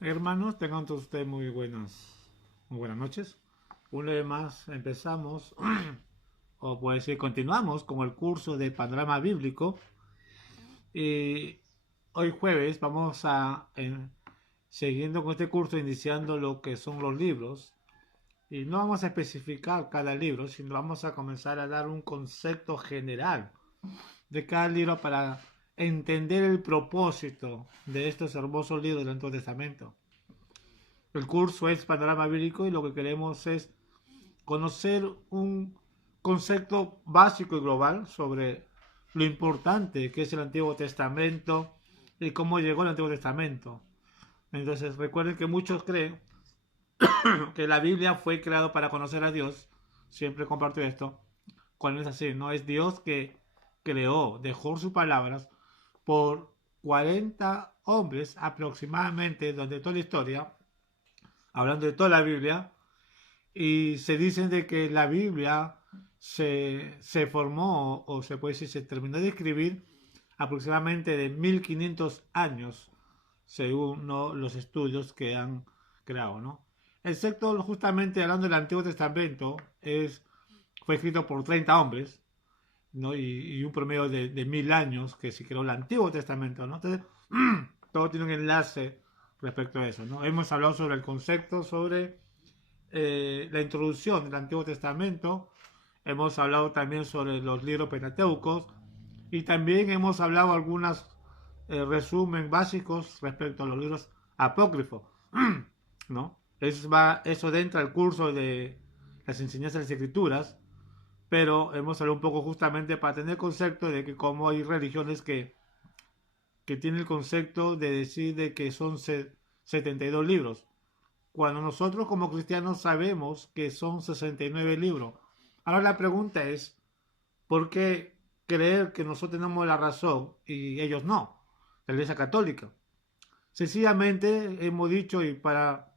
Hermanos, tengan todos ustedes muy buenas noches. Una vez más empezamos, o puede decir continuamos con el curso de Panorama Bíblico. Y hoy jueves vamos siguiendo con este curso, iniciando lo que son los libros. Y no vamos a especificar cada libro, sino vamos a comenzar a dar un concepto general de cada libro para entender el propósito de estos hermosos libros del Antiguo Testamento. El curso es Panorama Bíblico y lo que queremos es conocer un concepto básico y global sobre lo importante que es el Antiguo Testamento y cómo llegó el Antiguo Testamento. Entonces recuerden que muchos creen que la Biblia fue creada para conocer a Dios. Siempre comparto esto. Cuando es así, no es Dios que creó, dejó sus palabras por 40 hombres aproximadamente durante toda la historia, hablando de toda la Biblia, y se dicen de que la Biblia se formó o se puede decir se terminó de escribir aproximadamente de 1500 años según, ¿no?, los estudios que han creado, ¿no? Excepto justamente hablando del Antiguo Testamento fue escrito por 30 hombres, ¿no? Y un promedio de 1000 años que se creó el Antiguo Testamento, ¿no? Entonces todo tiene un enlace respecto a eso, ¿no? Hemos hablado sobre el concepto, sobre la introducción del Antiguo Testamento, hemos hablado también sobre los libros pentateucos y también hemos hablado algunos resumen básicos respecto a los libros apócrifos, ¿no? Eso dentro del curso de las enseñanzas de las escrituras, pero hemos hablado un poco justamente para tener concepto de que como hay religiones que tienen el concepto de decir de que son 72 libros, cuando nosotros como cristianos sabemos que son 69 libros. Ahora la pregunta es, ¿por qué creer que nosotros tenemos la razón y ellos no? La Iglesia Católica. Sencillamente hemos dicho, y para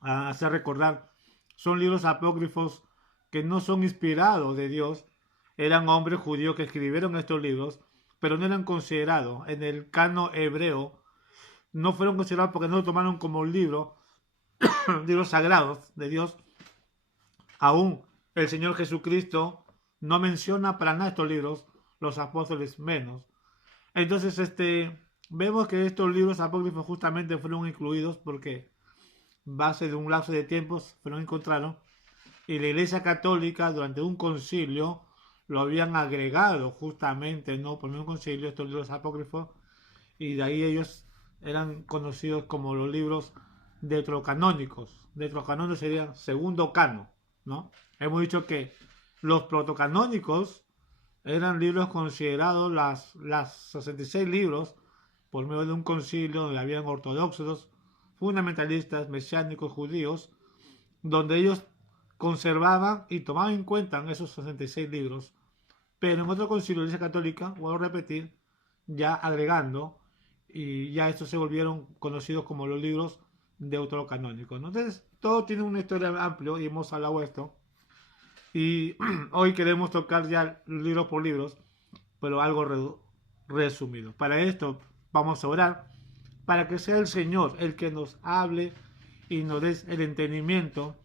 hacer recordar, son libros apócrifos que no son inspirados de Dios, eran hombres judíos que escribieron estos libros, pero no eran considerados en el canon hebreo, no fueron considerados porque no lo tomaron como un libro, libros sagrados de Dios. Aún el Señor Jesucristo no menciona para nada estos libros, los apóstoles menos. Entonces, vemos que estos libros apócrifos justamente fueron incluidos porque, base de un lapso de tiempos, fueron encontrados y la Iglesia Católica durante un concilio lo habían agregado justamente, ¿no? Por un concilio estos libros apócrifos y de ahí ellos eran conocidos como los libros deuterocanónicos. Deuterocanónicos serían segundo cano, ¿no? Hemos dicho que los protocanónicos eran libros considerados las 66 libros por medio de un concilio donde habían ortodoxos, fundamentalistas, mesiánicos, judíos, donde ellos conservaban y tomaban en cuenta esos 66 libros, pero en otro concilio de la Iglesia Católica, vuelvo a repetir, ya agregando, y ya estos se volvieron conocidos como los libros deuterocanónicos, ¿no? Entonces, todo tiene una historia amplia y hemos hablado de esto. Y hoy queremos tocar ya libros por libros, pero algo resumido. Para esto vamos a orar para que sea el Señor el que nos hable y nos dé el entendimiento.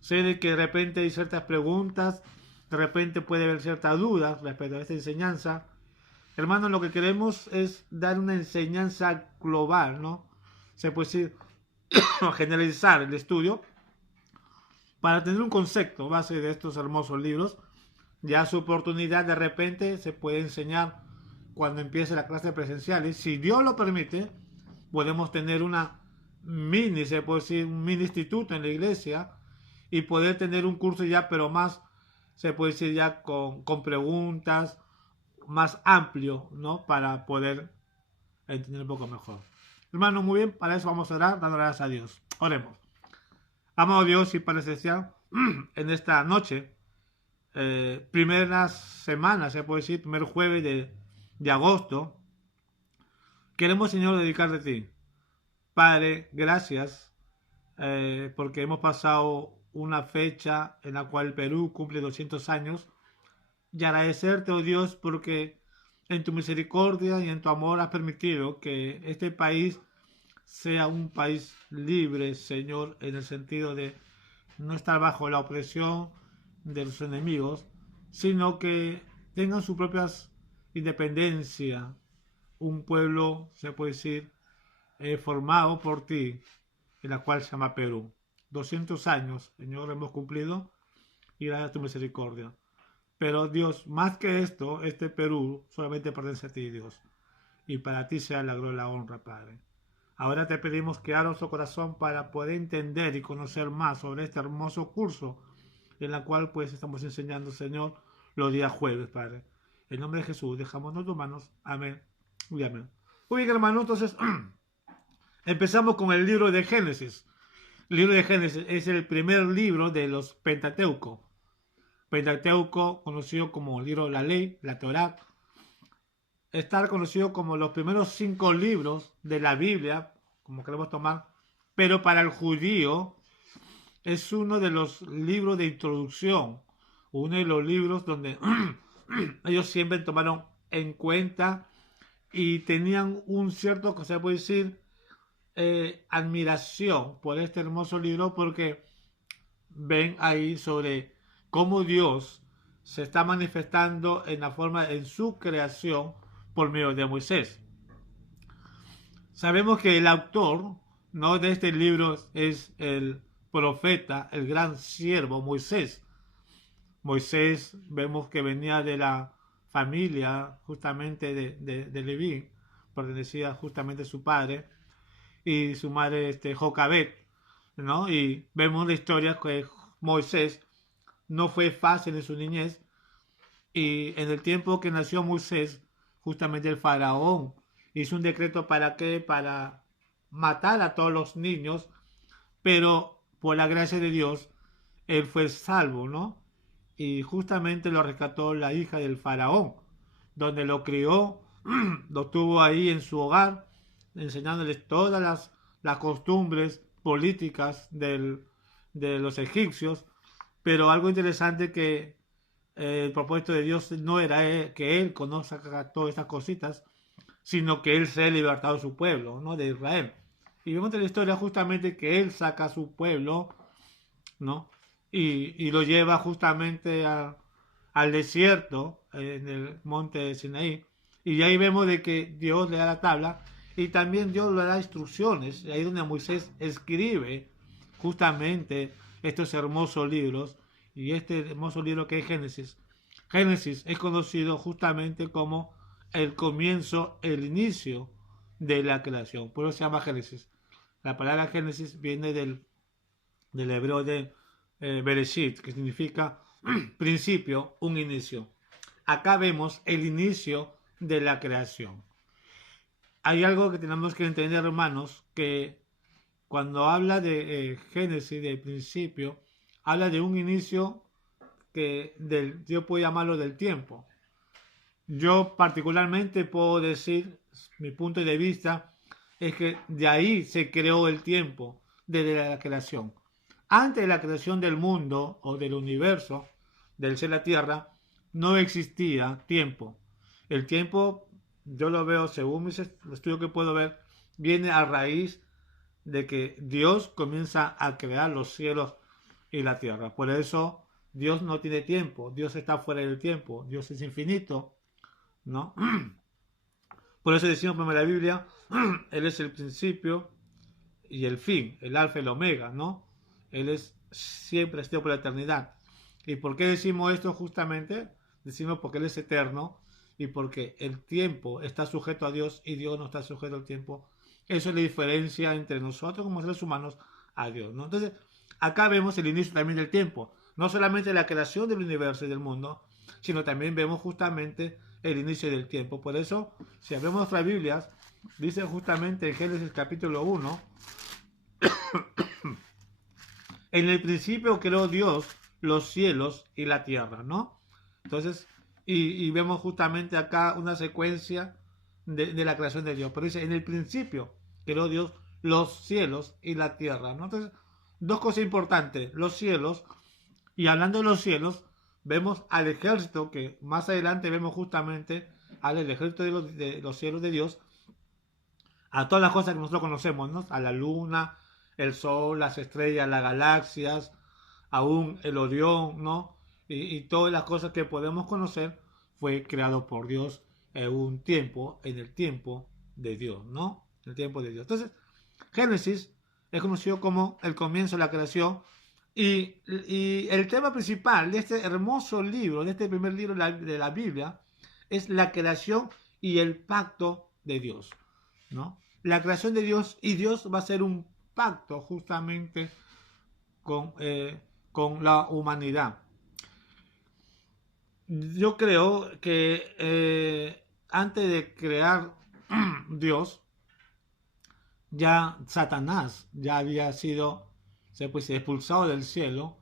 Sé de que de repente hay ciertas preguntas, de repente puede haber ciertas dudas respecto a esta enseñanza. Hermanos, lo que queremos es dar una enseñanza global, ¿no? Se puede decir, generalizar el estudio para tener un concepto base de estos hermosos libros. Ya su oportunidad de repente se puede enseñar cuando empiece la clase presencial. Y si Dios lo permite, podemos tener una se puede decir, un mini instituto en la iglesia y poder tener un curso ya, pero más, se puede decir ya con preguntas, más amplio, ¿no? Para poder entender un poco mejor. Hermano, muy bien, para eso vamos a orar, dando gracias a Dios. Oremos. Amado Dios y Padre Celestial, en esta noche, primeras semanas, se puede decir, primer jueves de agosto, queremos, Señor, dedicarte a ti. Padre, gracias porque hemos pasado una fecha en la cual Perú cumple 200 años y agradecerte, oh Dios, porque en tu misericordia y en tu amor has permitido que este país sea un país libre, Señor, en el sentido de no estar bajo la opresión de los enemigos, sino que tengan su propia independencia, un pueblo, se puede decir, formado por ti, en la cual se llama Perú. 200 años, Señor, hemos cumplido y gracias a tu misericordia. Pero Dios, más que esto, este Perú solamente pertenece a ti, Dios. Y para ti sea la gloria y la honra, Padre. Ahora te pedimos que abra nuestro corazón para poder entender y conocer más sobre este hermoso curso en la cual pues estamos enseñando, Señor, los días jueves, Padre. En nombre de Jesús, dejamos en tus manos. Amén y amén. Muy bien, hermano, entonces empezamos con el libro de Génesis. El libro de Génesis es el primer libro de los Pentateuco. Pentateuco, conocido como el libro de la ley, la Torá, está conocido como los primeros 5 libros de la Biblia, como queremos tomar, pero para el judío es uno de los libros de introducción, uno de los libros donde ellos siempre tomaron en cuenta y tenían un cierto, que se puede decir, admiración por este hermoso libro, porque ven ahí sobre cómo Dios se está manifestando en la forma en su creación por medio de Moisés. Sabemos que el autor, ¿no?, de este libro es el profeta, el gran siervo Moisés. Moisés vemos que venía de la familia justamente de Leví, pertenecía justamente a su padre y su madre Jocabet, ¿no? Y vemos la historia que Moisés no fue fácil en su niñez y en el tiempo que nació Moisés, justamente el faraón hizo un decreto para qué, para matar a todos los niños, pero por la gracia de Dios él fue salvo, ¿no? Y justamente lo rescató la hija del faraón, donde lo crió, lo tuvo ahí en su hogar, enseñándoles todas las costumbres políticas de los egipcios. Pero algo interesante que el propósito de Dios no era que él conozca todas estas cositas, sino que él sea libertado de su pueblo, ¿no?, de Israel. Y vemos en la historia justamente que él saca a su pueblo, ¿no?, y lo lleva justamente al desierto, en el monte de Sinaí. Y ahí vemos de que Dios le da la tabla y también Dios le da instrucciones. Y ahí donde Moisés escribe justamente estos hermosos libros. Y este hermoso libro que es Génesis. Génesis es conocido justamente como el comienzo, el inicio de la creación. Por eso se llama Génesis. La palabra Génesis viene del hebreo de Bereshit, que significa principio, un inicio. Acá vemos el inicio de la creación. Hay algo que tenemos que entender, hermanos, que cuando habla de Génesis, del principio, habla de un inicio que yo puedo llamarlo del tiempo. Yo particularmente puedo decir, mi punto de vista, es que de ahí se creó el tiempo, desde la creación. Antes de la creación del mundo o del universo, del cielo a la tierra, no existía tiempo. El tiempo, yo lo veo, según mis estudios que puedo ver, viene a raíz de que Dios comienza a crear los cielos y la tierra. Por eso Dios no tiene tiempo, Dios está fuera del tiempo, Dios es infinito, ¿no? Por eso decimos en la Biblia, Él es el principio y el fin, el alfa y el omega, ¿no? Él es siempre, ha sido por la eternidad. ¿Y por qué decimos esto justamente? Decimos porque Él es eterno y porque el tiempo está sujeto a Dios y Dios no está sujeto al tiempo. Eso es la diferencia entre nosotros como seres humanos a Dios, ¿no? Entonces, acá vemos el inicio también del tiempo. No solamente la creación del universo y del mundo, sino también vemos justamente el inicio del tiempo. Por eso, si abrimos nuestras Biblias, dice justamente en Génesis capítulo 1, en el principio creó Dios los cielos y la tierra, ¿no? Entonces, y vemos justamente acá una secuencia de la creación de Dios. Pero dice, en el principio creó Dios los cielos y la tierra, ¿no? Entonces, dos cosas importantes, los cielos, y hablando de los cielos, vemos al ejército, que más adelante vemos justamente al ejército de los cielos de Dios, a todas las cosas que nosotros conocemos, ¿no? A la luna, el sol, las estrellas, las galaxias, aún el Orión, ¿no? Y todas las cosas que podemos conocer fue creado por Dios en el tiempo de Dios, ¿no? El tiempo de Dios. Entonces, Génesis es conocido como el comienzo de la creación y el tema principal de este hermoso libro, de este primer libro de la Biblia, es la creación y el pacto de Dios, ¿no? La creación de Dios y Dios va a ser un pacto justamente con, con la humanidad. Yo creo que antes de crear Dios, ya Satanás ya había sido pues, expulsado del cielo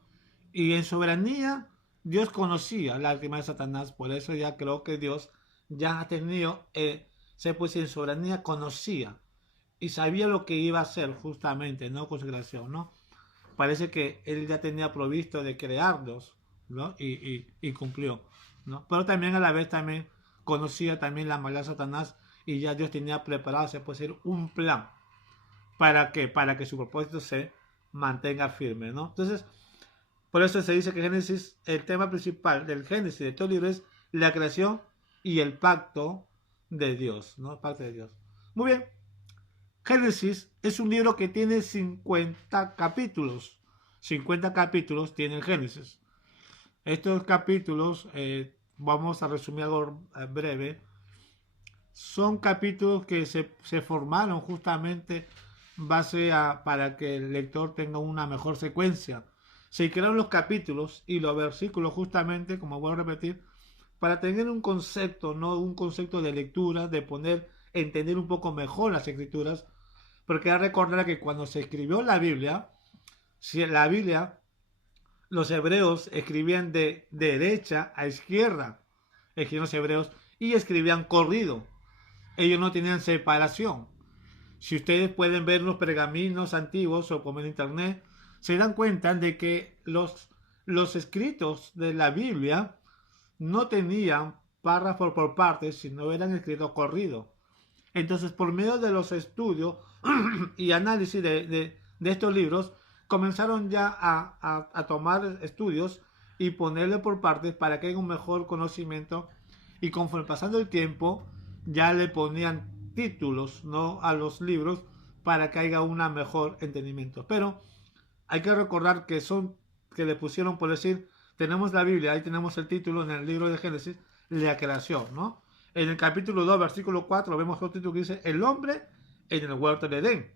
y en soberanía Dios conocía la altima de Satanás, por eso ya creo que Dios ya ha tenido, pues en soberanía conocía y sabía lo que iba a hacer justamente, ¿no? Con su creación, ¿no? Parece que él ya tenía provisto de crearlos, ¿no? Y cumplió, ¿no? Pero también a la vez también conocía también la maldad de Satanás y ya Dios tenía preparado, se puede decir, un plan. ¿Para qué? Para que su propósito se mantenga firme, ¿no? Entonces, por eso se dice que Génesis, el tema principal del Génesis de todo el libro es la creación y el pacto de Dios, ¿no? El pacto de Dios. Muy bien. Génesis es un libro que tiene 50 capítulos. 50 capítulos tiene Génesis. Estos capítulos, vamos a resumir algo breve, son capítulos que se formaron justamente para que el lector tenga una mejor secuencia. Se crearon los capítulos y los versículos justamente, como voy a repetir, para tener un concepto, no un concepto de lectura, de entender un poco mejor las escrituras, porque hay que recordar que cuando se escribió la Biblia, los hebreos escribían de derecha a izquierda, escribían los hebreos y escribían corrido. Ellos no tenían separación. Si ustedes pueden ver los pergaminos antiguos o como en internet, se dan cuenta de que los escritos de la Biblia no tenían párrafos por partes, sino eran escritos corridos. Entonces, por medio de los estudios y análisis de estos libros, comenzaron ya a tomar estudios y ponerle por partes para que haya un mejor conocimiento. Y conforme pasando el tiempo, ya le ponían títulos, ¿no?, a los libros para que haya un mejor entendimiento. Pero hay que recordar que le pusieron, por decir, tenemos la Biblia, ahí tenemos el título en el libro de Génesis, la creación, ¿no? En el capítulo 2, versículo 4, vemos otro título que dice el hombre en el huerto de Edén.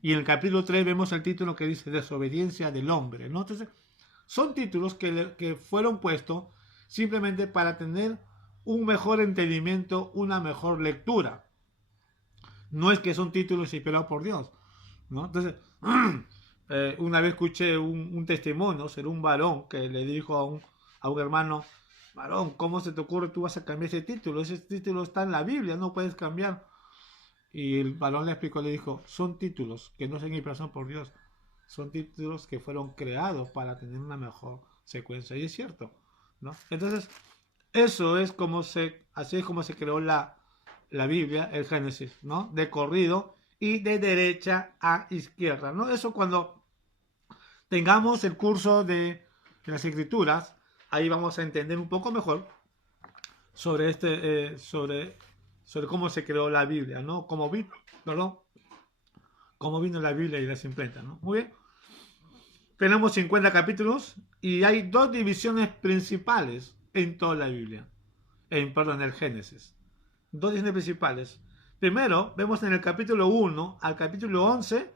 Y en el capítulo 3 vemos el título que dice desobediencia del hombre, ¿no? Entonces, son títulos que fueron puestos simplemente para tener un mejor entendimiento, una mejor lectura. No es que son títulos inspirados por Dios, ¿no? Entonces, una vez escuché un testimonio, ser un varón que le dijo a un hermano, varón, ¿cómo se te ocurre tú vas a cambiar ese título? Ese título está en la Biblia, no puedes cambiar. Y el varón le explicó, le dijo, son títulos que no son inspiración por Dios, son títulos que fueron creados para tener una mejor secuencia. Y es cierto, ¿no? Entonces, así es como se creó la Biblia, el Génesis, ¿no? De corrido y de derecha a izquierda, ¿no? Eso cuando tengamos el curso de las escrituras, ahí vamos a entender un poco mejor sobre sobre cómo se creó la Biblia, ¿no? Cómo vino la Biblia y las imprenta, ¿no? Muy bien. Tenemos 50 capítulos y hay dos divisiones principales en toda la Biblia. En el Génesis. Dos divisiones principales. Primero, vemos en el capítulo 1 al capítulo 11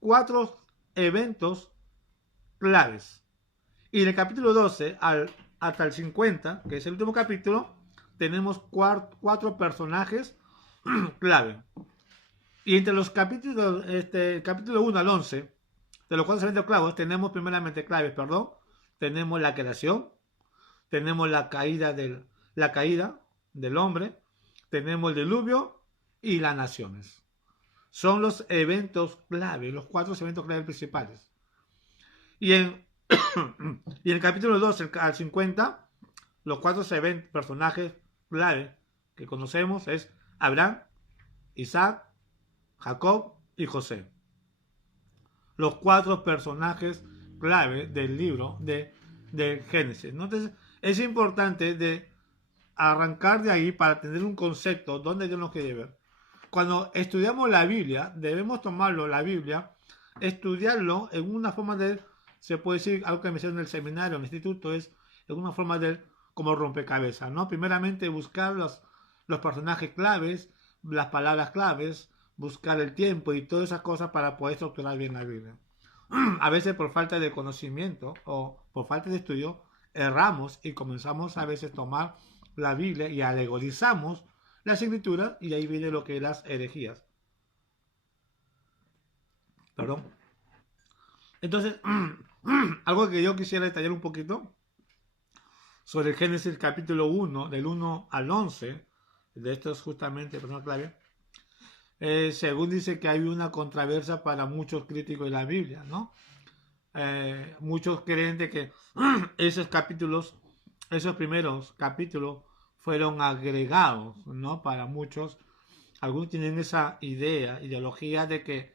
4 eventos claves. Y en el capítulo 12 hasta el 50, que es el último capítulo, tenemos cuatro personajes clave. Y entre los capítulos, el capítulo 1 al 11, de los 4 eventos claves, tenemos tenemos la creación, tenemos la caída del hombre, tenemos el diluvio y las naciones. Son los eventos clave, los 4 eventos clave principales. Y en el capítulo 2 al 50, los 4 personajes clave que conocemos es Abraham, Isaac, Jacob y José. Los 4 personajes clave del libro de Génesis, ¿no? Entonces, es importante de arrancar de ahí para tener un concepto donde Dios nos quiere ver. Cuando estudiamos la Biblia, debemos tomarlo, la Biblia, estudiarlo en una forma de, se puede decir, algo que me hicieron en el seminario, en el instituto, es en una forma de como rompecabezas, ¿no? Primeramente buscar los personajes claves, las palabras claves, buscar el tiempo y todas esas cosas para poder estructurar bien la Biblia. A veces por falta de conocimiento o por falta de estudio, erramos y comenzamos a veces a tomar la Biblia y alegorizamos las escrituras y ahí viene lo que es las herejías. Perdón. Entonces, algo que yo quisiera detallar un poquito sobre el Génesis capítulo 1, del 1 al 11, de esto es justamente persona clave, según dice que hay una controversia para muchos críticos de la Biblia, ¿no? Muchos creen de que esos capítulos, esos primeros capítulos fueron agregados, ¿no? Para muchos, algunos tienen esa ideología de que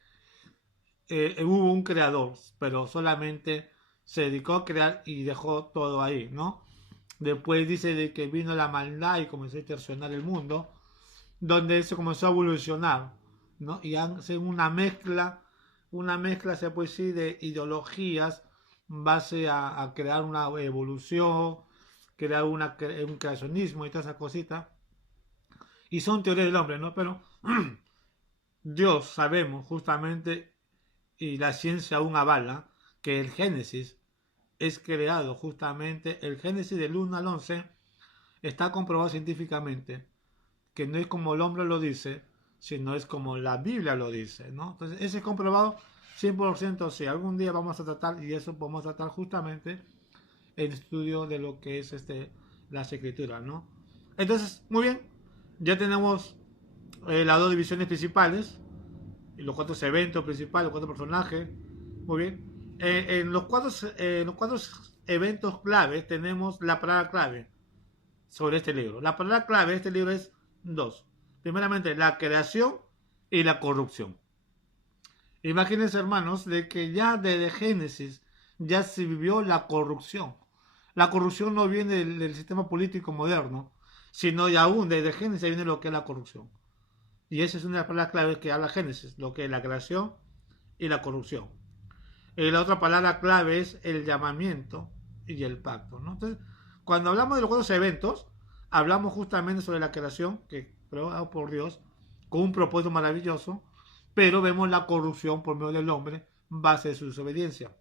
hubo un creador, pero solamente se dedicó a crear y dejó todo ahí, ¿no? Después dice de que vino la maldad y comenzó a distorsionar el mundo, donde se comenzó a evolucionar, ¿no? Y hace una mezcla, se puede decir, de ideologías en base a crear una evolución, crear un creacionismo y todas esas cositas. Y son teorías del hombre, ¿no? Pero Dios sabemos justamente, y la ciencia aún avala, que el Génesis es creado justamente, el Génesis del 1 al 11 está comprobado científicamente, que no es como el hombre lo dice, sino es como la Biblia lo dice, ¿no? Entonces, ese es comprobado 100%, si algún día vamos a tratar, y eso podemos tratar justamente el estudio de lo que es las escrituras, ¿no? Entonces, muy bien, ya tenemos las 2 divisiones principales, y los 4 eventos principales, los 4 personajes, muy bien. En los cuatro eventos claves tenemos la palabra clave sobre este libro. La palabra clave de este libro es 2. Primeramente, la creación y la corrupción. Imagínense, hermanos, de que ya desde Génesis ya se vivió la corrupción. La corrupción no viene del sistema político moderno, sino ya aún desde Génesis viene lo que es la corrupción. Y esa es una de las palabras claves que habla Génesis, lo que es la creación y la corrupción. La otra palabra clave es el llamamiento y el pacto, ¿no? Entonces, cuando hablamos de los 4 eventos, hablamos justamente sobre la creación, que creó por Dios, con un propósito maravilloso, pero vemos la corrupción por medio del hombre, base de su desobediencia.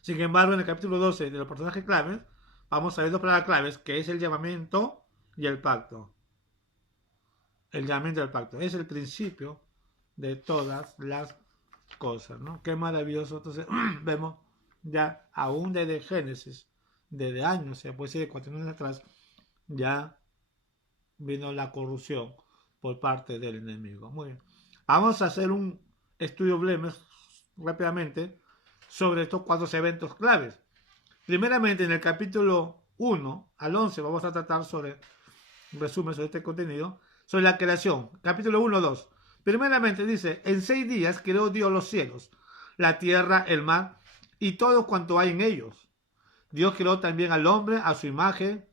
Sin embargo, en el capítulo 12 de los personajes claves, vamos a ver 2 palabras claves, que es el llamamiento y el pacto. El llamamiento y el pacto es el principio de todas las cosas, ¿no? Qué maravilloso. Entonces, vemos ya, aún desde Génesis, desde años, se puede decir de 4 años atrás, ya vino la corrupción por parte del enemigo. Muy bien. Vamos a hacer un estudio breve rápidamente sobre estos 4 eventos claves. Primeramente, en el capítulo 1 al 11 vamos a tratar sobre, un resumen sobre este contenido, sobre la creación. Capítulo 1, 2. Primeramente dice, en 6 días creó Dios los cielos, la tierra, el mar y todo cuanto hay en ellos. Dios creó también al hombre a su imagen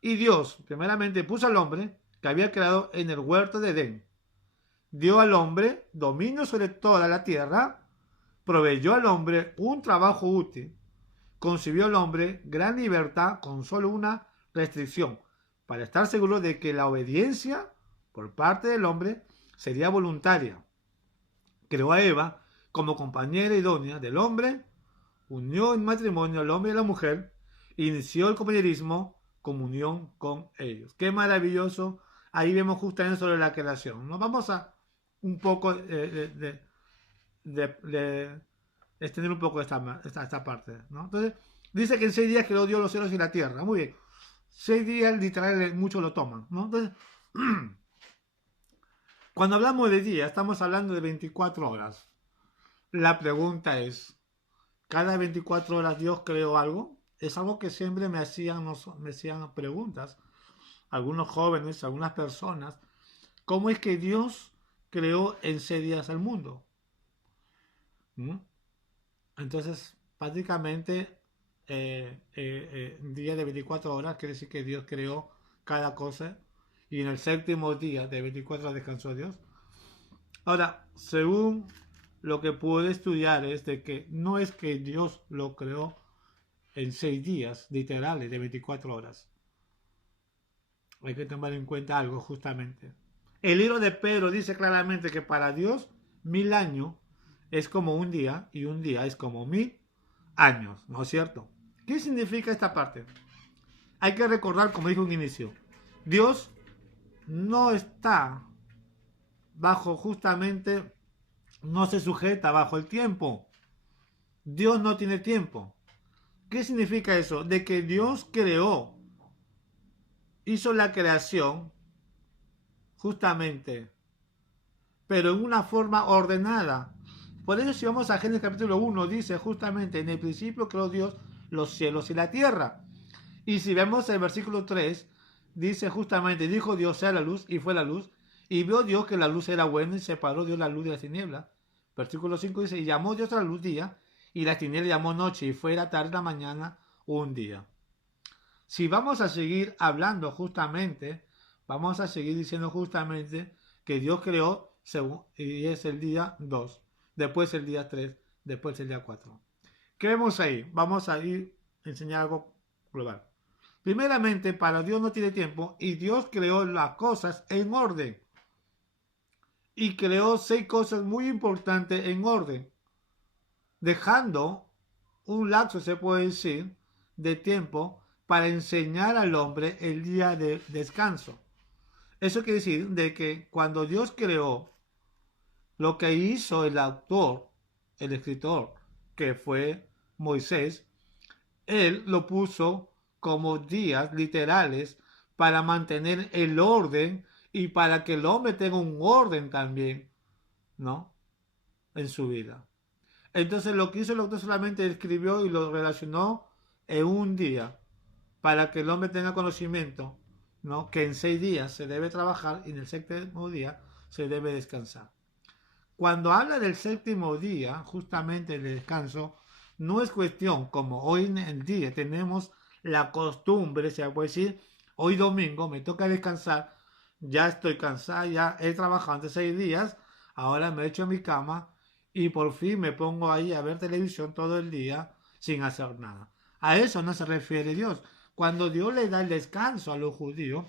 y Dios primeramente puso al hombre que había creado en el huerto de Edén. Dio al hombre dominio sobre toda la tierra, proveyó al hombre un trabajo útil, concibió al hombre gran libertad con solo una restricción, para estar seguro de que la obediencia por parte del hombre sería voluntaria. Creó a Eva como compañera idónea del hombre, unió en matrimonio al hombre y a la mujer, inició el compañerismo, comunión con ellos. Qué maravilloso. Ahí vemos justamente sobre la creación. Nos vamos a un poco extender un poco esta parte, ¿no? Entonces, dice que en 6 días creó Dios los cielos y la tierra. Muy bien. 6 días literal muchos lo toman, ¿no? Entonces, cuando hablamos de día, estamos hablando de 24 horas. La pregunta es, ¿cada 24 horas Dios creó algo? Es algo que siempre me hacían preguntas. Algunos jóvenes, algunas personas. ¿Cómo es que Dios creó en 6 días al mundo. ¿Mm? Entonces, prácticamente, un día de 24 horas quiere decir que Dios creó cada cosa y en el séptimo día de 24 horas descansó Dios. Ahora, según lo que pude estudiar es de que no es que Dios lo creó en 6 días literales de 24 horas. Hay que tomar en cuenta algo justamente. El libro de Pedro dice claramente que para Dios 1000 años es como un día y un día es como 1000 años, ¿no es cierto? ¿Qué significa esta parte? Hay que recordar, como dijo en inicio, Dios no está bajo justamente, no se sujeta bajo el tiempo. Dios no tiene tiempo. ¿Qué significa eso? De que Dios creó, hizo la creación justamente, pero en una forma ordenada. Por eso si vamos a Génesis capítulo 1, dice justamente, en el principio creó Dios los cielos y la tierra. Y si vemos el versículo 3, dice justamente, dijo Dios sea la luz, y fue la luz, y vio Dios que la luz era buena, y separó Dios la luz de la tiniebla. Versículo 5 dice, y llamó Dios a la luz día, y la tiniebla llamó noche, y fue la tarde y la mañana un día. Si vamos a seguir hablando justamente, vamos a seguir diciendo justamente que Dios creó y es el día 2, después el día 3, después el día 4. ¿Qué vemos ahí? Vamos a ir a enseñar algo global. Primeramente, para Dios no tiene tiempo y Dios creó las cosas en orden. Y creó 6 cosas muy importantes en orden, dejando un lapso, se puede decir, de tiempo para enseñar al hombre el día de descanso. Eso quiere decir de que cuando Dios creó, lo que hizo el autor, el escritor, que fue Moisés, él lo puso como días literales para mantener el orden y para que el hombre tenga un orden también, ¿no? En su vida. Entonces lo que hizo el autor solamente escribió y lo relacionó en un día para que el hombre tenga conocimiento, ¿no? Que en 6 días se debe trabajar y en el séptimo día se debe descansar. Cuando habla del séptimo día, justamente el descanso, no es cuestión como hoy en el día tenemos la costumbre, se puede decir, hoy domingo me toca descansar, ya estoy cansado, ya he trabajado antes 6 días, ahora me echo en mi cama y por fin me pongo ahí a ver televisión todo el día sin hacer nada. A eso no se refiere Dios. Cuando Dios le da el descanso a los judíos,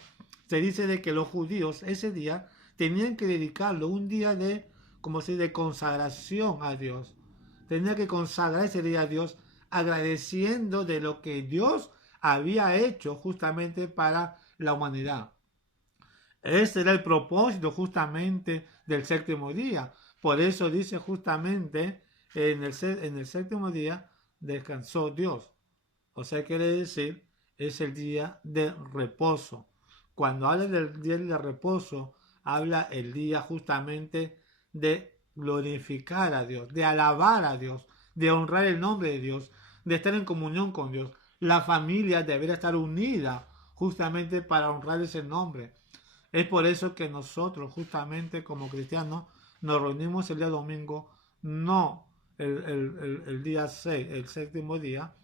se dice de que los judíos ese día tenían que dedicarlo un día de, como se dice, de consagración a Dios. Tenía que consagrar ese día a Dios agradeciendo de lo que Dios había hecho justamente para la humanidad. Ese era el propósito justamente del séptimo día. Por eso dice justamente en el séptimo día descansó Dios. O sea, quiere decir, es el día de reposo. Cuando habla del día de reposo, habla el día justamente de glorificar a Dios, de alabar a Dios, de honrar el nombre de Dios, de estar en comunión con Dios. La familia debería estar unida justamente para honrar ese nombre. Es por eso que nosotros, justamente como cristianos, nos reunimos el día domingo, no el día 6, el séptimo día,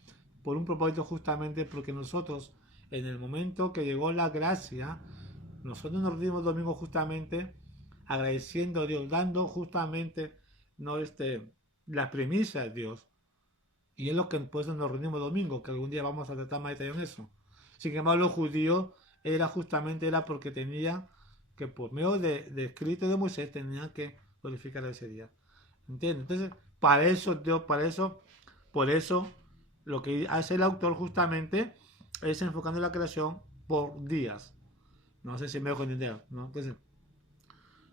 por un propósito justamente porque nosotros, en el momento que llegó la gracia, nosotros nos reunimos domingo justamente agradeciendo a Dios, dando justamente no las premisas a Dios. Y es lo que pues nos reunimos domingo, que algún día vamos a tratar más detalle en eso. Sin embargo, los judíos era porque tenía que por medio de escrito de Moisés tenían que glorificar ese día. ¿Entiendes? Entonces, para eso Dios, por eso lo que hace el autor justamente es enfocando la creación por días. No sé si me dejo entender, ¿no? Entonces,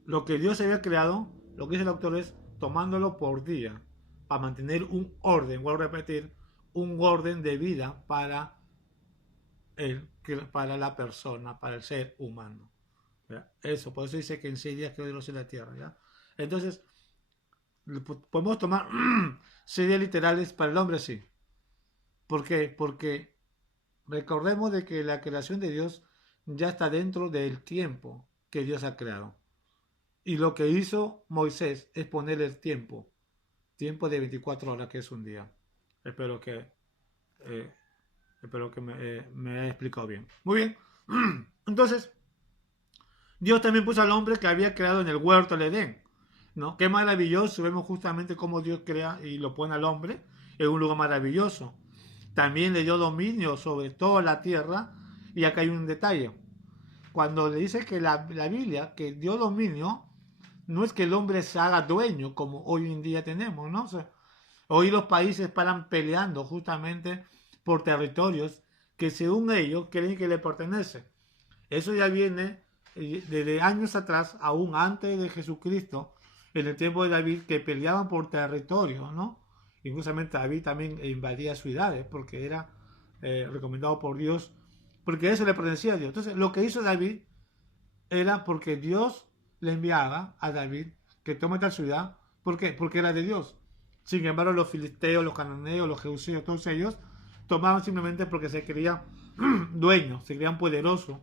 lo que Dios había creado, lo que dice el autor es tomándolo por día, para mantener un orden, vuelvo a repetir, un orden de vida para la persona, para el ser humano. ¿Ya? Eso, por eso dice que en 6 días creó Dios en la tierra. ¿Ya? Entonces, podemos tomar 6 días literales para el hombre, sí. ¿Por qué? Porque recordemos de que la creación de Dios ya está dentro del tiempo que Dios ha creado. Y lo que hizo Moisés es poner el tiempo de 24 horas, que es un día. Espero que, eh, espero que me haya explicado bien. Muy bien. Entonces, Dios también puso al hombre que había creado en el huerto del Edén, ¿no? Qué maravilloso, vemos justamente cómo Dios crea y lo pone al hombre en un lugar maravilloso. También le dio dominio sobre toda la tierra, y acá hay un detalle. Cuando le dice que la Biblia, que dio dominio, no es que el hombre se haga dueño como hoy en día tenemos, ¿no? O sea, hoy los países paran peleando justamente por territorios que según ellos creen que le pertenecen. Eso ya viene desde años atrás, aún antes de Jesucristo, en el tiempo de David, que peleaban por territorio, ¿no? Incluso David también invadía ciudades porque era recomendado por Dios, porque eso le pertenecía a Dios. Entonces, lo que hizo David era porque Dios le enviaba a David que tome tal ciudad. ¿Por qué? Porque era de Dios. Sin embargo, los filisteos, los cananeos, los jebuseos, todos ellos tomaban simplemente porque se creían dueños, se creían poderosos.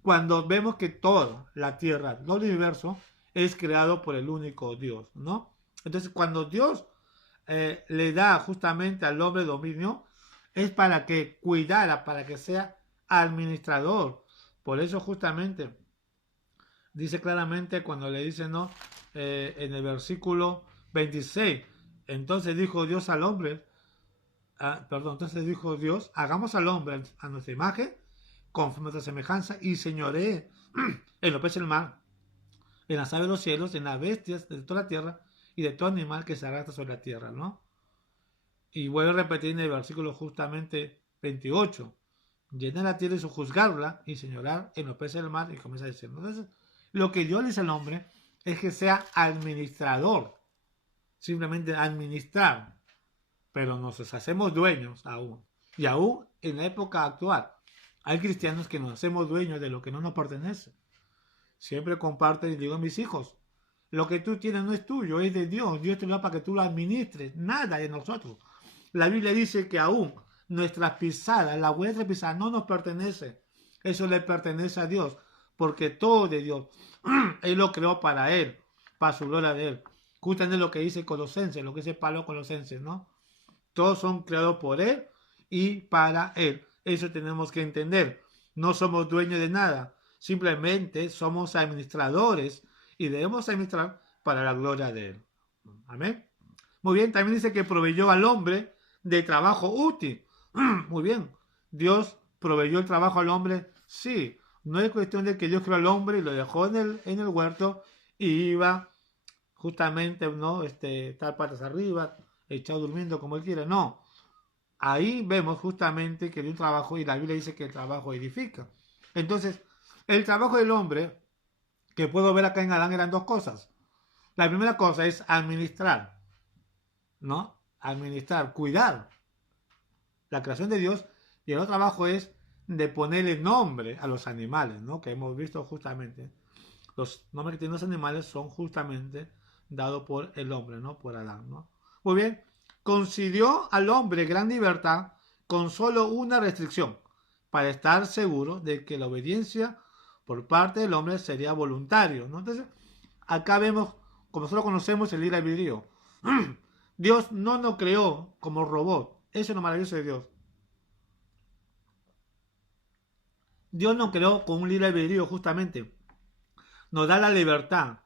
Cuando vemos que toda la tierra, todo el universo, es creado por el único Dios, ¿no? Entonces, cuando Dios le da justamente al hombre dominio, es para que cuidara, para que sea administrador. Por eso justamente dice claramente cuando le dice, ¿no? En el versículo 26, entonces dijo Dios al hombre, entonces dijo Dios, hagamos al hombre a nuestra imagen, conforme a nuestra semejanza, y señoree en los peces del mar, en las aves de los cielos, en las bestias de toda la tierra, y de todo animal que se arrastra sobre la tierra, ¿no? Y vuelve a repetir en el versículo justamente 28, llenar la tierra y sojuzgarla, y señorar en los peces del mar, y comienza a decir, entonces, lo que Dios le dice al hombre es que sea administrador, simplemente administrar, pero nos hacemos dueños aún. Y aún en la época actual, hay cristianos que nos hacemos dueños de lo que no nos pertenece. Siempre comparto y digo a mis hijos, lo que tú tienes no es tuyo, es de Dios. Dios te lo da para que tú lo administres, nada de nosotros. La Biblia dice que aún nuestras pisadas, la huella pisada no nos pertenece. Eso le pertenece a Dios, porque todo de Dios. Él lo creó para Él, para su gloria de Él. Justamente lo que dice Colosenses, lo que dice Pablo Colosenses, ¿no? Todos son creados por Él y para Él. Eso tenemos que entender. No somos dueños de nada. Simplemente somos administradores y debemos administrar para la gloria de Él. Amén. Muy bien, también dice que proveyó al hombre de trabajo útil. Muy bien. Dios proveyó el trabajo al hombre. Sí. No es cuestión de que Dios creó al hombre y lo dejó en el huerto y iba justamente, ¿no? Estar patas arriba, echado durmiendo como él quiera. No. Ahí vemos justamente que hay un trabajo y la Biblia dice que el trabajo edifica. Entonces, el trabajo del hombre que puedo ver acá en Adán eran dos cosas. La primera cosa es administrar, ¿no? Administrar, cuidar la creación de Dios, y el otro trabajo es de ponerle nombre a los animales, ¿no? Que hemos visto justamente. Los nombres que tienen los animales son justamente dados por el hombre, ¿no? Por Adán, ¿no? Muy bien, concedió al hombre gran libertad con solo una restricción, para estar seguro de que la obediencia por parte del hombre sería voluntario, ¿no? Entonces, acá vemos, como nosotros conocemos, el libre albedrío. Dios no nos creó como robot. Eso es lo maravilloso de Dios. Dios nos creó con un libre albedrío, justamente. Nos da la libertad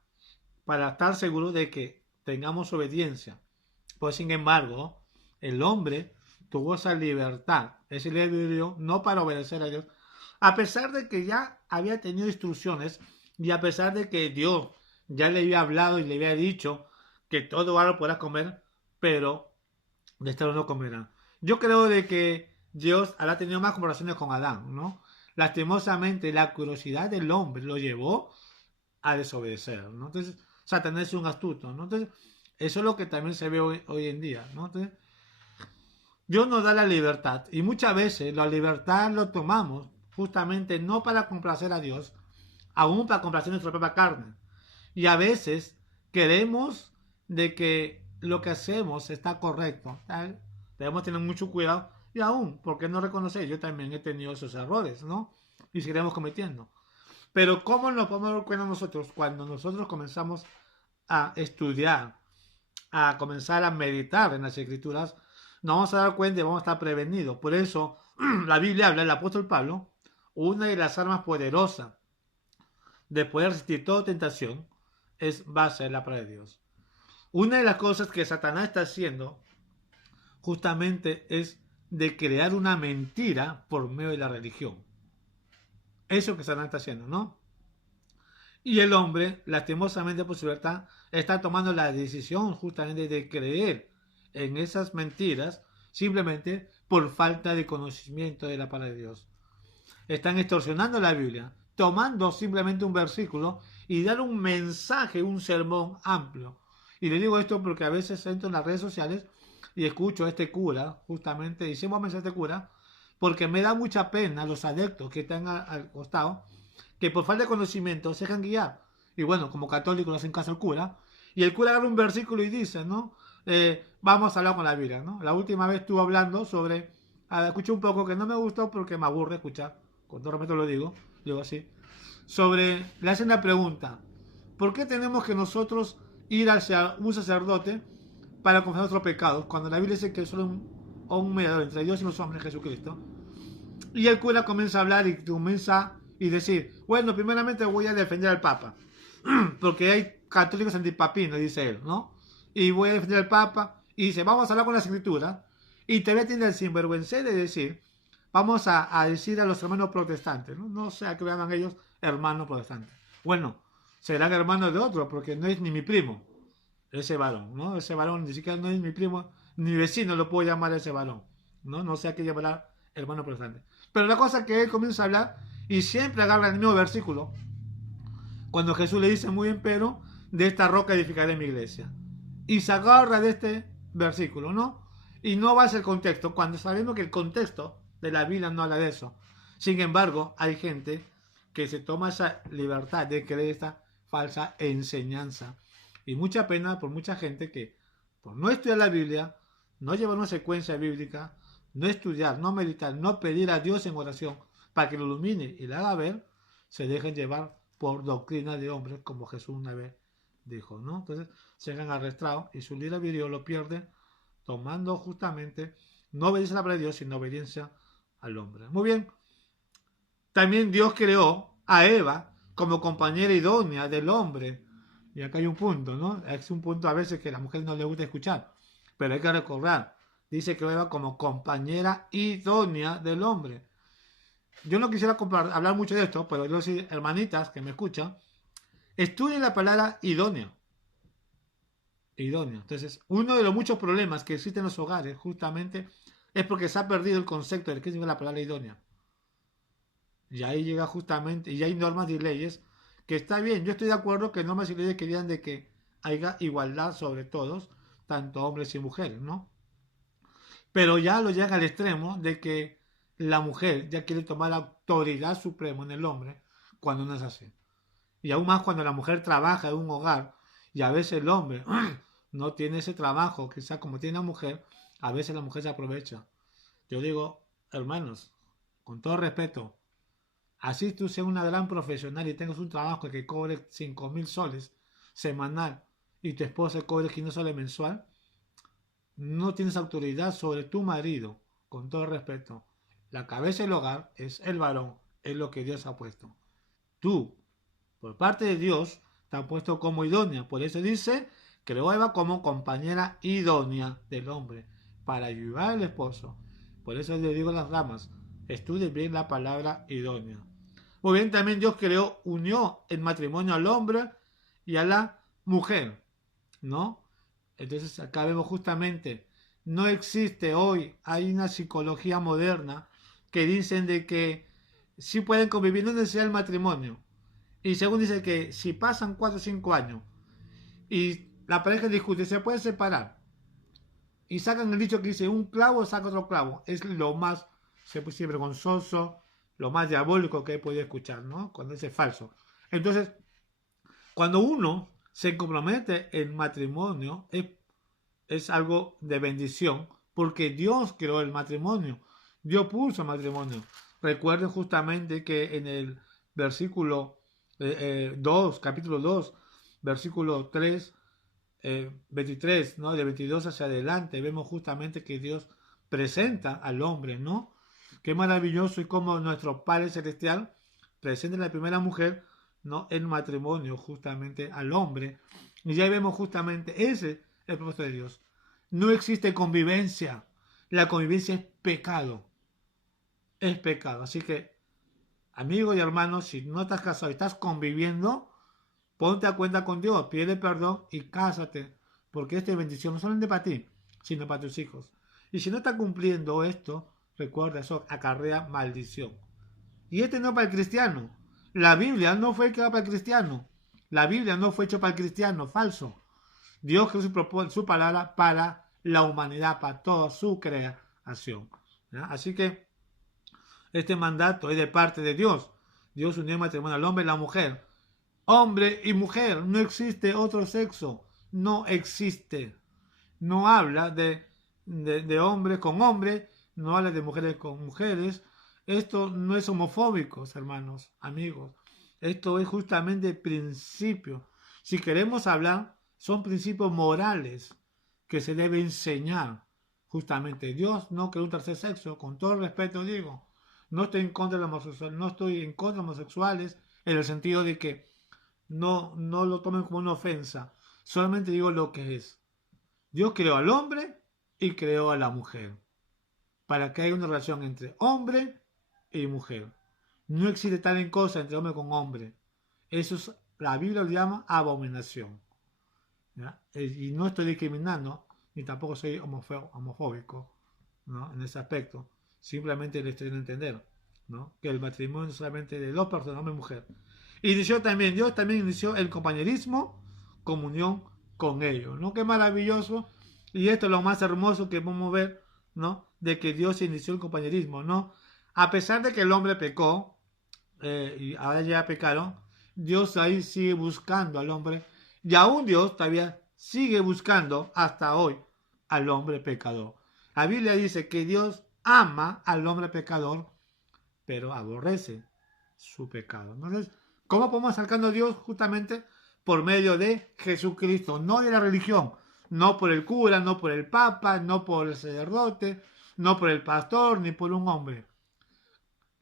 para estar seguros de que tengamos obediencia. Pues, sin embargo, el hombre tuvo esa libertad, ese libre albedrío, no para obedecer a Dios, a pesar de que ya había tenido instrucciones y a pesar de que Dios ya le había hablado y le había dicho que todo árbol podrás comer, pero de este árbol no comerán. Yo creo de que Dios habrá tenido más conversaciones con Adán, ¿no? Lastimosamente, la curiosidad del hombre lo llevó a desobedecer, ¿no? Entonces, Satanás es un astuto, ¿no? Entonces, eso es lo que también se ve hoy en día, ¿no? Entonces, Dios nos da la libertad y muchas veces la libertad lo tomamos justamente no para complacer a Dios, aún para complacer nuestra propia carne. Y a veces queremos de que lo que hacemos está correcto. ¿Sabes? Debemos tener mucho cuidado y aún, ¿por qué no reconocer? Yo también he tenido esos errores, ¿no? Y seguiremos cometiendo. Pero ¿cómo nos podemos dar cuenta nosotros? Cuando nosotros comenzamos a estudiar, a comenzar a meditar en las Escrituras, nos vamos a dar cuenta y vamos a estar prevenidos. Por eso la Biblia habla, el apóstol Pablo, una de las armas poderosas de poder resistir toda tentación es base en la palabra de Dios. Una de las cosas que Satanás está haciendo justamente es de crear una mentira por medio de la religión. Eso que Satanás está haciendo, ¿no? Y el hombre, lastimosamente por su libertad, está tomando la decisión justamente de creer en esas mentiras simplemente por falta de conocimiento de la palabra de Dios. Están extorsionando la Biblia, tomando simplemente un versículo y dar un mensaje, un sermón amplio. Y le digo esto porque a veces entro en las redes sociales y escucho a este cura, justamente, y siempre a este cura, porque me da mucha pena los adeptos que están al costado, que por falta de conocimiento se dejan guiar. Y bueno, como católicos no hacen caso al cura, y el cura agarra un versículo y dice, ¿no? Vamos a hablar con la Biblia, ¿no? La última vez estuve hablando sobre, escuché un poco que no me gustó porque me aburre escuchar, con todo respeto lo digo así, sobre, le hacen la pregunta, ¿por qué tenemos que nosotros ir hacia un sacerdote para confesar nuestros pecados, cuando la Biblia dice que solo un mediador entre Dios y los hombres, Jesucristo? Y el cura comienza a hablar y comienza y decir, bueno, primeramente voy a defender al Papa, porque hay católicos antipapinos, dice él, ¿no? Y voy a defender al Papa, y dice, vamos a hablar con las Escrituras, y todavía tiene el sinvergüenza de decir, vamos a decir a los hermanos protestantes, ¿no? No sé a qué llaman ellos hermanos protestantes. Bueno, serán hermanos de otros, porque no es ni mi primo, ese varón, ¿no? Ese varón ni siquiera no es mi primo, ni vecino lo puedo llamar a ese varón, ¿no? No sé a qué llamará hermano protestante. Pero la cosa es que él comienza a hablar y siempre agarra el mismo versículo. Cuando Jesús le dice, muy bien, pero de esta roca edificaré mi iglesia. Y se agarra de este versículo, ¿no? Y no va a ser el contexto, cuando sabemos que el contexto de la Biblia no habla de eso. Sin embargo, hay gente que se toma esa libertad de creer esta falsa enseñanza. Y mucha pena por mucha gente que, por no estudiar la Biblia, no llevar una secuencia bíblica, no estudiar, no meditar, no pedir a Dios en oración para que lo ilumine y le haga ver, se dejen llevar por doctrina de hombres, como Jesús una vez dijo, ¿no? Entonces se han arrastrado y su libre albedrío lo pierden tomando justamente no obediencia a la palabra de Dios, sino obediencia al hombre. Muy bien. También Dios creó a Eva como compañera idónea del hombre. Y acá hay un punto, ¿no? Es un punto a veces que a la mujer no le gusta escuchar, pero hay que recordar. Dice que Eva como compañera idónea del hombre. Yo no quisiera hablar mucho de esto, pero yo sí, hermanitas que me escuchan, estudien la palabra idónea. Idónea. Entonces, uno de los muchos problemas que existen en los hogares, justamente, es porque se ha perdido el concepto de qué significa la palabra idónea. Y ahí llega justamente, y hay normas y leyes que está bien. Yo estoy de acuerdo que normas y leyes que digan de que haya igualdad sobre todos, tanto hombres y mujeres, ¿no? Pero ya lo llega al extremo de que la mujer ya quiere tomar la autoridad suprema en el hombre cuando no es así. Y aún más cuando la mujer trabaja en un hogar y a veces el hombre no tiene ese trabajo, quizás como tiene la mujer, a veces la mujer se aprovecha. Yo digo, hermanos, con todo respeto, así tú seas una gran profesional y tengas un trabajo que cobre 5.000 soles semanal y tu esposa cobre 500 soles mensual, no tienes autoridad sobre tu marido, con todo respeto. La cabeza del hogar es el varón, es lo que Dios ha puesto. Tú, por parte de Dios, te ha puesto como idónea. Por eso dice, creó a Eva como compañera idónea del hombre, para ayudar al esposo. Por eso le digo a las damas, estudien bien la palabra idónea. Muy bien, también Dios creó, unió en matrimonio al hombre y a la mujer, ¿no? Entonces acá vemos justamente, no existe hoy, hay una psicología moderna que dicen de que sí pueden convivir, no necesidad el matrimonio. Y según dice que si pasan 4 o 5 años y la pareja discute, se puede separar. Y sacan el dicho que dice, un clavo saca otro clavo. Es lo más, vergonzoso, lo más diabólico que he podido escuchar, ¿no? Cuando es falso. Entonces, cuando uno se compromete en matrimonio, es algo de bendición, porque Dios creó el matrimonio, Dios puso el matrimonio. Recuerden justamente que en el versículo capítulo 2, versículo 3, 23, ¿no? De 22 hacia adelante, vemos justamente que Dios presenta al hombre, ¿no? Qué maravilloso y cómo nuestro Padre Celestial presenta a la primera mujer, ¿no? En matrimonio justamente al hombre. Y ya vemos justamente ese es el propósito de Dios. No existe convivencia. La convivencia es pecado. Es pecado. Así que, amigos y hermanos, si no estás casado y estás conviviendo, ponte a cuenta con Dios, pide perdón y cásate. Porque esta bendición no solamente para ti, sino para tus hijos. Y si no estás cumpliendo esto, recuerda, eso acarrea maldición. Y este no es para el cristiano. La Biblia no fue creada para el cristiano. La Biblia no fue hecha para el cristiano, falso. Dios creó su palabra para la humanidad, para toda su creación. ¿Ya? Así que este mandato es de parte de Dios. Dios unió en matrimonio al hombre y la mujer. Hombre y mujer, no existe otro sexo. No existe. No habla de hombres con hombres, no habla de mujeres con mujeres. Esto no es homofóbico, hermanos, amigos. Esto es justamente principio. Si queremos hablar, son principios morales que se debe enseñar. Justamente Dios no creó un tercer sexo, con todo el respeto digo. No estoy en contra de los homosexuales, no estoy en contra de los homosexuales en el sentido de que no lo tomen como una ofensa. Solamente digo lo que es. Dios creó al hombre y creó a la mujer para que haya una relación entre hombre y mujer. No existe tal en cosa entre hombre con hombre. Eso es, la Biblia lo llama abominación. ¿Ya? Y no estoy discriminando, ni tampoco soy homofóbico, ¿no? En ese aspecto. Simplemente le estoy dando a entender, ¿no? Que el matrimonio es solamente de dos personas, hombre y mujer. Dios también inició el compañerismo, comunión con ellos, ¿no? Qué maravilloso. Y esto es lo más hermoso que podemos ver, ¿no? De que Dios inició el compañerismo, ¿no? A pesar de que el hombre pecó, y ahora ya pecaron, Dios ahí sigue buscando al hombre, y aún Dios todavía sigue buscando hasta hoy al hombre pecador. La Biblia dice que Dios ama al hombre pecador, pero aborrece su pecado. Entonces, ¿cómo podemos acercarnos a Dios? Justamente por medio de Jesucristo, no de la religión, no por el cura, no por el papa, no por el sacerdote, no por el pastor, ni por un hombre.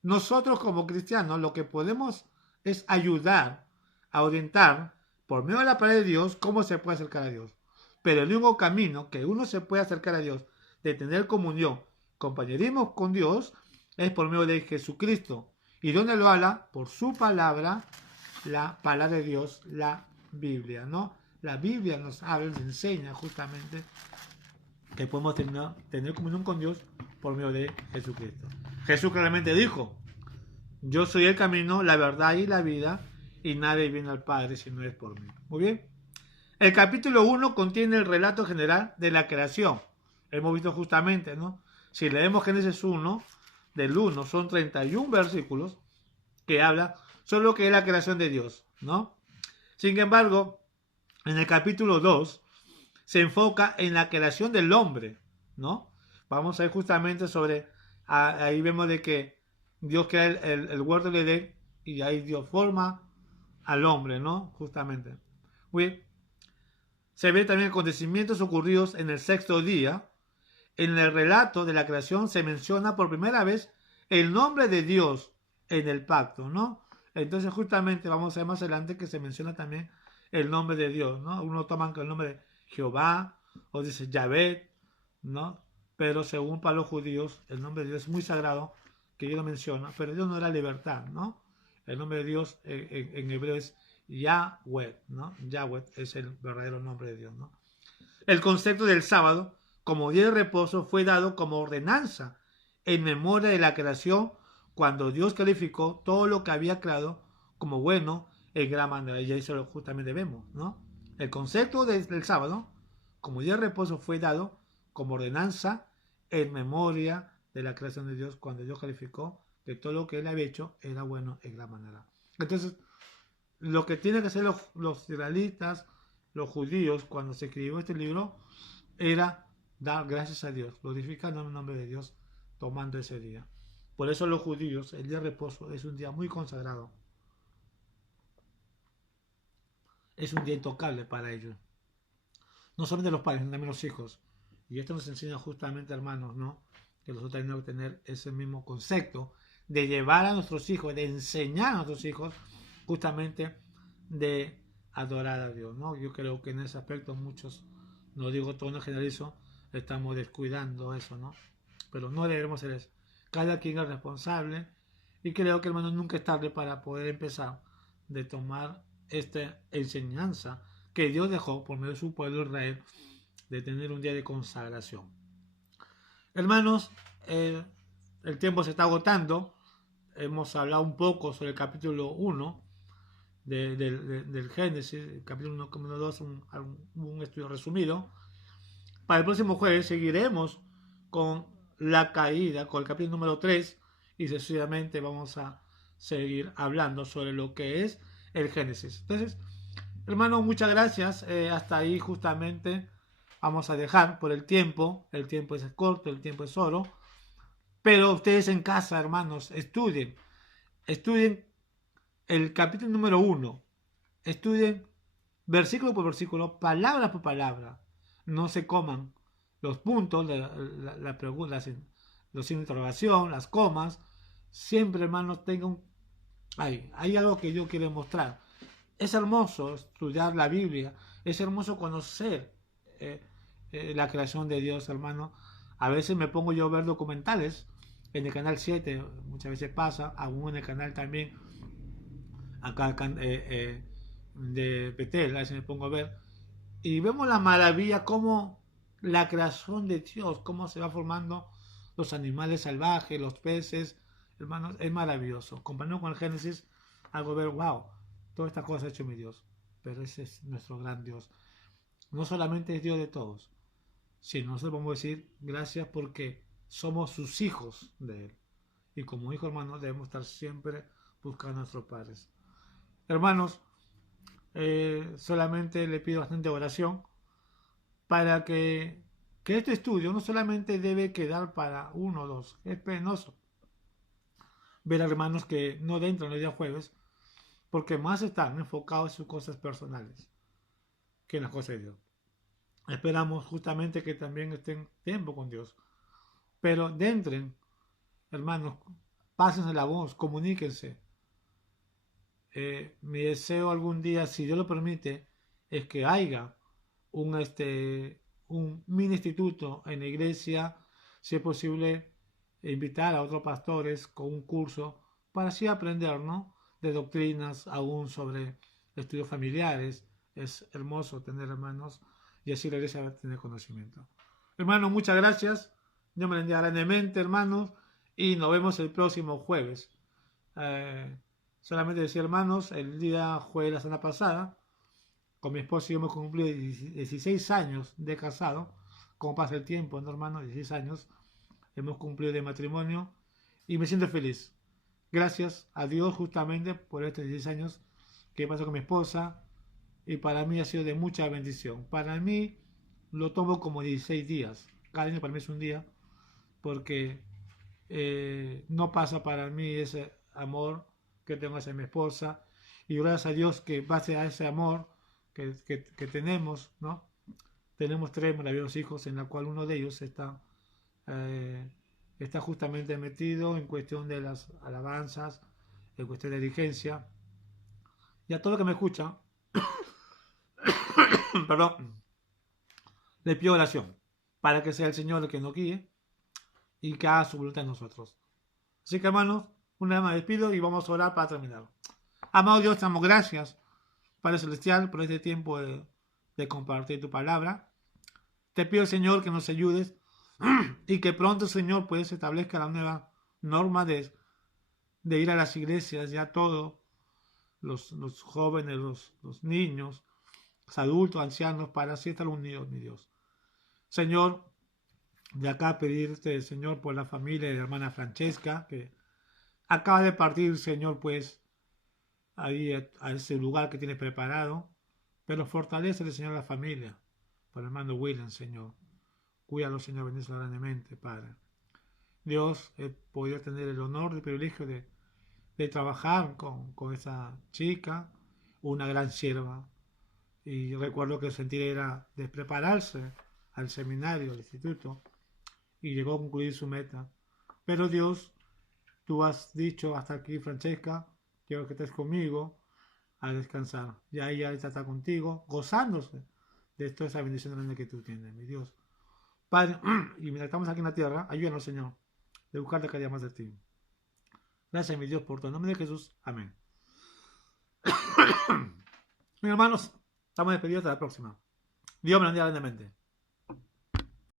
Nosotros como cristianos lo que podemos es ayudar a orientar por medio de la palabra de Dios cómo se puede acercar a Dios. Pero el único camino que uno se puede acercar a Dios, de tener comunión, compañerismo con Dios, es por medio de Jesucristo. ¿Y dónde lo habla? Por su palabra, la palabra de Dios, la Biblia, ¿no? La Biblia nos habla, nos enseña justamente que podemos tener comunión con Dios por medio de Jesucristo. Jesús claramente dijo: yo soy el camino, la verdad y la vida, y nadie viene al Padre si no es por mí. Muy bien. El capítulo 1 contiene el relato general de la creación. Hemos visto justamente, ¿no? Si leemos Génesis 1, del 1, son 31 versículos que habla sobre lo que es la creación de Dios, ¿no? Sin embargo, en el capítulo 2 se enfoca en la creación del hombre, ¿no? Vamos a ver justamente sobre, ahí vemos de que Dios crea el huerto del Edén y ahí Dios forma al hombre, ¿no? Justamente. Muy bien. Se ve también acontecimientos ocurridos en el sexto día. En el relato de la creación se menciona por primera vez el nombre de Dios en el pacto, ¿no? Entonces justamente vamos a ver más adelante que se menciona también el nombre de Dios, ¿no? Uno toma el nombre de Jehová o dice Yahvé, ¿no? Pero según para los judíos el nombre de Dios es muy sagrado, que Dios lo menciona, pero Dios no era libertad, ¿no? El nombre de Dios en hebreo es Yahweh, ¿no? Yahweh es el verdadero nombre de Dios, ¿no? El concepto del sábado como día de reposo fue dado como ordenanza en memoria de la creación cuando Dios calificó todo lo que había creado como bueno en gran manera. Y eso lo justamente vemos, ¿no? El concepto del sábado como día de reposo fue dado como ordenanza en memoria de la creación de Dios cuando Dios calificó que todo lo que él había hecho era bueno en gran manera. Entonces, lo que tienen que hacer los israelitas, los judíos, cuando se escribió este libro, era dar gracias a Dios, glorificando el nombre de Dios, tomando ese día. Por eso los judíos, el día de reposo es un día muy consagrado. es un día intocable para ellos. No solamente los padres, sino también los hijos. Y esto nos enseña justamente, hermanos, ¿no? Que nosotros tenemos que tener ese mismo concepto de llevar a nuestros hijos, de enseñar a nuestros hijos justamente de adorar a Dios, ¿no? Yo creo que en ese aspecto muchos, no digo todo, no generalizo, estamos descuidando eso, ¿no? Pero no debemos ser eso. Cada quien es responsable y creo que, hermano, nunca es tarde para poder empezar de tomar esta enseñanza que Dios dejó por medio de su pueblo Israel de tener un día de consagración. Hermanos, el tiempo se está agotando. Hemos hablado un poco sobre el capítulo 1 del Génesis, el capítulo 1, 2, un estudio resumido. Para el próximo jueves seguiremos con la caída, con el capítulo número 3, y sencillamente vamos a seguir hablando sobre lo que es el Génesis. Entonces, hermanos, muchas gracias. Hasta ahí justamente vamos a dejar por el tiempo. El tiempo es corto, el tiempo es oro. Pero ustedes en casa, hermanos, estudien. Estudien el capítulo número 1. Estudien versículo por versículo, palabra por palabra. No se coman los puntos, la pregunta, los signos de interrogación, las comas. Siempre, hermanos, tengan... hay algo que yo quiero mostrar. Es hermoso estudiar la Biblia, es hermoso conocer la creación de Dios, hermano. A veces me pongo yo a ver documentales en el canal 7, muchas veces pasa, aún en el canal también, acá de Betel, a veces me pongo a ver, y vemos la maravilla, como la creación de Dios, cómo se va formando los animales salvajes, los peces, hermanos, es maravilloso. Comparado con el Génesis, algo ver, wow, toda esta cosa ha hecho mi Dios. Pero ese es nuestro gran Dios. No solamente es Dios de todos, sino nosotros vamos a decir gracias porque somos sus hijos de Él. Y como hijos, hermanos, debemos estar siempre buscando a nuestros padres. Hermanos, solamente le pido bastante oración para que este estudio no solamente debe quedar para uno o dos. Es penoso ver a hermanos que no entran el día jueves porque más están enfocados en sus cosas personales que en las cosas de Dios. Esperamos justamente que también estén tiempo con Dios. Pero entren, hermanos, pásense la voz, comuníquense. Mi deseo algún día, si Dios lo permite, es que haya un mini instituto en la iglesia, si es posible, invitar a otros pastores con un curso para así aprender, ¿no? De doctrinas, aún sobre estudios familiares. Es hermoso tener hermanos y así la iglesia va a tener conocimiento. Hermanos, muchas gracias. Dios me bendiga grandemente, hermanos, y nos vemos el próximo jueves. Solamente decir, hermanos, el día jueves de la semana pasada, con mi esposo y yo hemos cumplido 16 años de casado. Como pasa el tiempo, ¿no, hermano? 16 años hemos cumplido de matrimonio y me siento feliz. Gracias a Dios justamente por estos 16 años que pasado con mi esposa, y para mí ha sido de mucha bendición. Para mí lo tomo como 16 días. Cada año para mí es un día porque no pasa para mí ese amor que tengo hacia mi esposa, y gracias a Dios que base a ese amor que tenemos, ¿no? Tenemos 3 maravillosos hijos, en la cual uno de ellos está justamente metido en cuestión de las alabanzas, en cuestión de diligencia. Y a todo lo que me escucha, perdón, le pido oración para que sea el Señor el que nos guíe y que haga su voluntad en nosotros. Así que, hermanos, una vez más despido y vamos a orar para terminar. Amado Dios, te damos gracias, Padre Celestial, por este tiempo de compartir tu palabra. Te pido, Señor, que nos ayudes y que pronto, Señor, pues establezca la nueva norma de ir a las iglesias, ya todos los jóvenes, los niños, los adultos, ancianos, para así estar unidos, mi Dios. Señor, de acá pedirte, Señor, por la familia de la hermana Francesca, que acaba de partir, Señor, pues, ahí a ese lugar que tienes preparado, pero fortalece, Señor, la familia, por el hermano William, Señor. Cuídalo, Señor, bendícelo grandemente, Padre. Dios, he podido tener el honor y el privilegio de trabajar con esa chica, una gran sierva, Y recuerdo que sentir era de prepararse al seminario, al instituto, y llegó a concluir su meta. Pero Dios, tú has dicho hasta aquí, Francesca, quiero que estés conmigo a descansar. Ya ella está contigo, gozándose de toda esa bendición grande que tú tienes, mi Dios. Padre, y mientras estamos aquí en la tierra, ayúdanos, Señor, de buscarte cada día más de ti. Gracias, mi Dios, por tu nombre de Jesús. Amén. Mis hermanos, estamos despedidos hasta la próxima. Dios me bendiga grandemente.